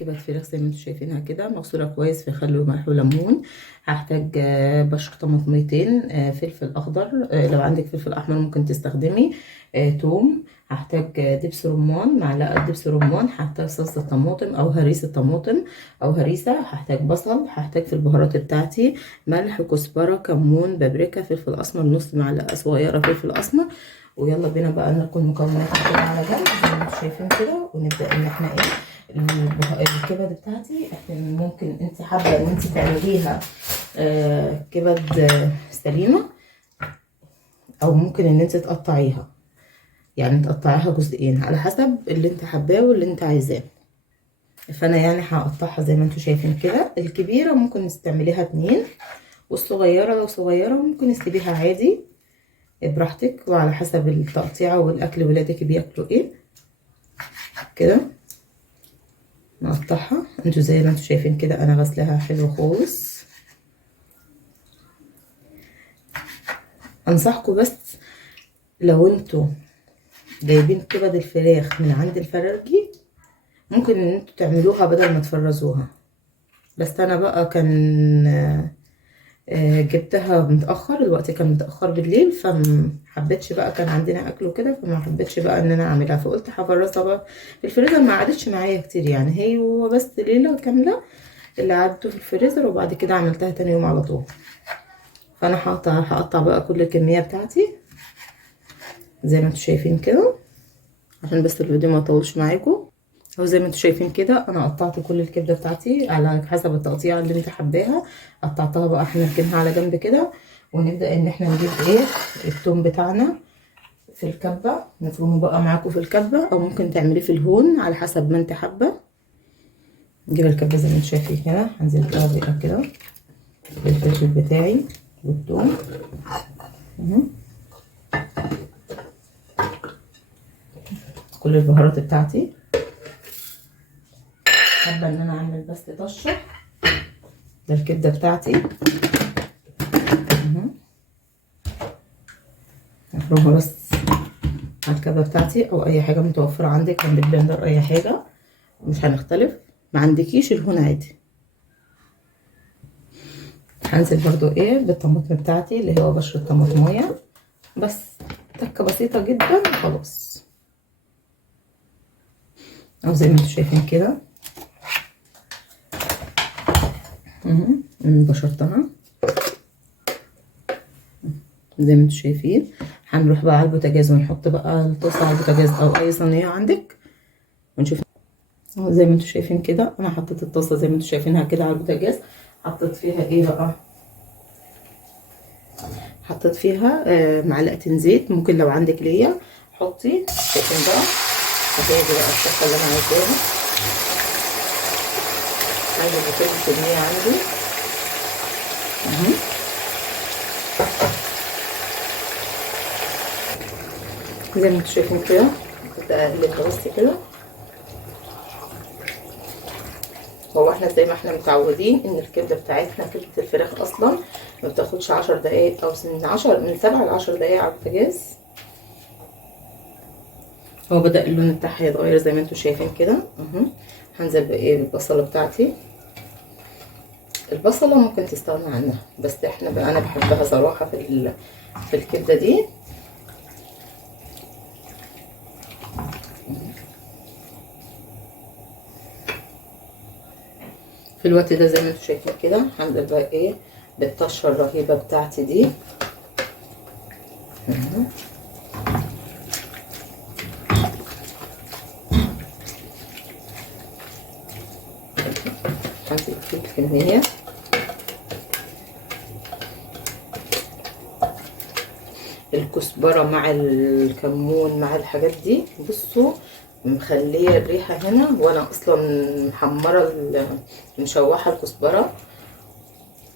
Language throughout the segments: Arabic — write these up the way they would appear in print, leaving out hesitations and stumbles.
كبد فراخ زي ما انتم شايفينها كده، مغسوله كويس في خل وملح وليمون. هحتاج بشر طماطميتين، فلفل اخضر، لو عندك فلفل احمر ممكن تستخدمي، توم. هحتاج دبس رمان، معلقه دبس رمان. هحتاج صلصه طماطم او هريسه طماطم او هريسه. هحتاج بصل. هحتاج في البهارات بتاعتي ملح، كزبره، كمون، بابريكا، فلفل اسمر، نص معلقه صغيره فلفل اسمر. ويلا بينا بقى نركن مكوناتنا كده على جنب زي ما انتم شايفين كده، ونبدا ان احنا ايه الكبد بتاعتي. احنا ممكن انت حابه ان انت تعمليها كبد سليمه، او ممكن ان انت تقطعيها، يعني تقطعيها جزئين على حسب اللي انت حباه واللي انت عايزاه. فانا يعني هقطعها زي ما انتم شايفين كده. الكبيره ممكن تستعمليها 2، والصغيره لو صغيره ممكن تسيبيها عادي براحتك، وعلى حسب التقطيعه والاكل ولادك بياكلوا ايه. كده نقطعها. انتوا زي ما انتوا شايفين كده انا غسلها حلو خالص. انصحكم بس لو انتوا جايبين كبد الفراخ من عند الفرارجي ممكن ان انتوا تعملوها بدل ما تفرزوها، بس انا بقى كان جبتها متاخر، الوقت كان متاخر بالليل، فمحبتش بقى، كان عندنا اكل وكده، فما حبيتش بقى ان انا اعملها، فقلت هفرزها بقى في الفريزر. ما قعدتش معايا كتير يعني، هي بس ليله كامله اللي قعدته في الفريزر، وبعد كده عملتها تاني يوم على طول. فانا هقطع بقى كل الكميه بتاعتي زي ما انتوا شايفين كده، عشان بس الفيديو ما يطولش معاكم. اهو زي ما انتوا شايفين كده انا قطعت كل الكبده بتاعتي على حسب التقطيع اللي انت حباها. قطعتها بقى، هنركنها على جنب كده، ونبدا ان احنا نجيب ايه التوم بتاعنا في الكبه، نفرمه بقى معاكم في الكبه، او ممكن تعمليه في الهون على حسب ما انت حابه. نجيب الكبه زي ما انتوا شايفين كده، هنزل بقى كده بالفلفل بتاعي والثوم، كل البهارات بتاعتي. حابه ان انا اعمل بس طشه للكبده بتاعتي، افرمها بس على الكبه بتاعتي، او اي حاجه متوفره عندك، عندك بلندر اي حاجه مش هنختلف. ما عندكيش الهون عادي. هنزل برضو ايه بالطماطم بتاعتي اللي هو بشر طماطميه، بس تكه بسيطه جدا خلاص. او زي ما انتم شايفين كده بشرتها زي ما انتم شايفين. هنروح بقى على البوتاجاز ونحط بقى الطاسه على البوتاجاز او اي صينيه عندك ونشوف. زي ما انتم شايفين كده انا حطيت الطاسه زي ما انتم شايفينها كده على البوتاجاز. حطيت فيها ايه بقى، حطيت فيها معلقتين زيت، ممكن لو عندك ليا حطي. شايفين بقى هتاجي بقى الشطه اللي انا عايزاها، عايزه بكل كميه عندي زي ما انتم شايفين كده. كنت اقلب بس كده. هو احنا زي ما احنا متعودين ان الكبده بتاعتنا، كبده الفراخ اصلا ما بتاخدش 10 دقايق او من 7 ل 10 دقايق على البوتاجاز. هو بدأ اللون بتاعها يتغير زي ما انتم شايفين كده. هنزل بايه بالبصله بتاعتي. البصله ممكن تستغنى عنها، بس احنا بقى انا بحبها صراحه في الكبده دي. في الوقت ده زي ما انتم شايفين كده هنزل بقى ايه بالطشه الرهيبه بتاعتي دي. هنزل كميه الكزبره مع الكمون مع الحاجات دي. بصوا مخليه الريحه هنا، وانا اصلا محمره مشوحه الكزبره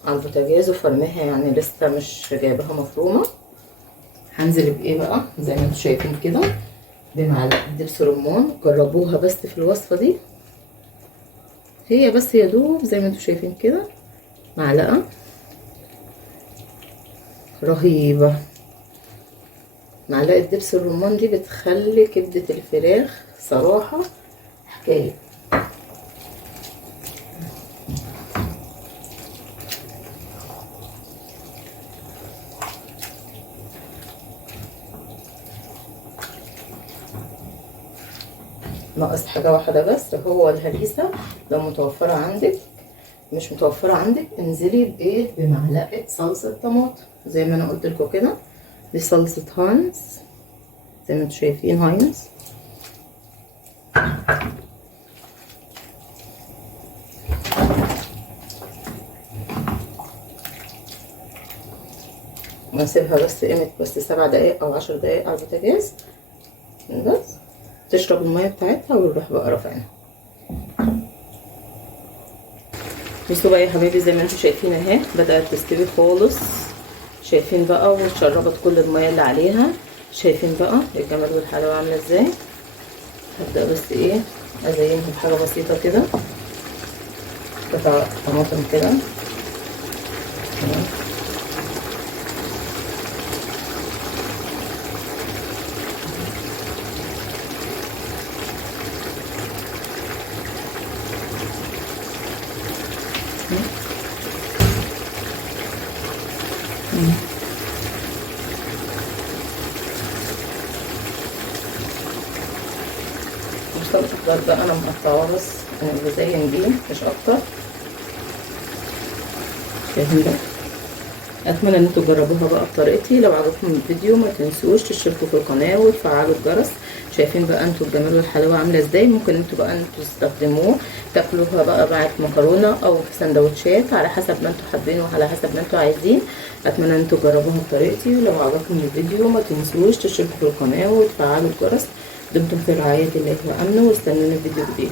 على البوتاجاز وفرماها، يعني لسه مش جايباها مفرومه. هنزل بايه بقى زي ما انتم شايفين كده بمعلقه دبس رمان. جربوها بس في الوصفه دي، هي بس يا دوب زي ما انتم شايفين كده معلقه رهيبه. معلقه دبس الرمان دي بتخلي كبده الفراخ صراحه حكايه. ناقص حاجة واحدة بس، هو الهريسة. لو متوفرة عندك، مش متوفرة عندك، انزلي بايه، بمعلقة صلصة طماطم زي ما انا قلت لكم كده. دي صلصة هاينز زي ما انتم شايفين، هاينز. ونسيبها بس قيمة بس 7 دقايق او 10 دقايق على البوتاجاز بس، تشرب المية بتاعتها ونروح بقى رافعينها. بصوا بقى يا حبايبي، زي ما انتم شايفين اهي بدأت تستوي خالص. شايفين بقى، واتشربت كل المية اللي عليها. شايفين بقى الجمال والحلاوة عاملة ازاي. هبدأ بس ايه ازينها بحاجة بسيطة كده، قطع طماطم كده. مش طبعا بقى انا مقطعاها بس انا بزين بيه مش اكتر. شايفين بقى. اتمنى ان انتوا تجربوها بقى بطريقتي. لو عجبكم الفيديو ما تنسوش تشتركوا في القناه وتفعلوا الجرس. شايفين بقى انتوا الجمال والحلاوه عامله ازاي. ممكن انتوا بقى انتوا تستخدموه تاكلوها بقى مع مكرونه او في سندوتشات على حسب ما انتوا حابين وعلى حسب ما انتوا عايزين. اتمنى ان انتوا تجربوها بطريقتي. ولو عجبكم الفيديو ما تنسوش تشتركوا في القناه وتفعلوا الجرس. دمتم في رعايه الله وامنه، واستنوني في فيديو جديد.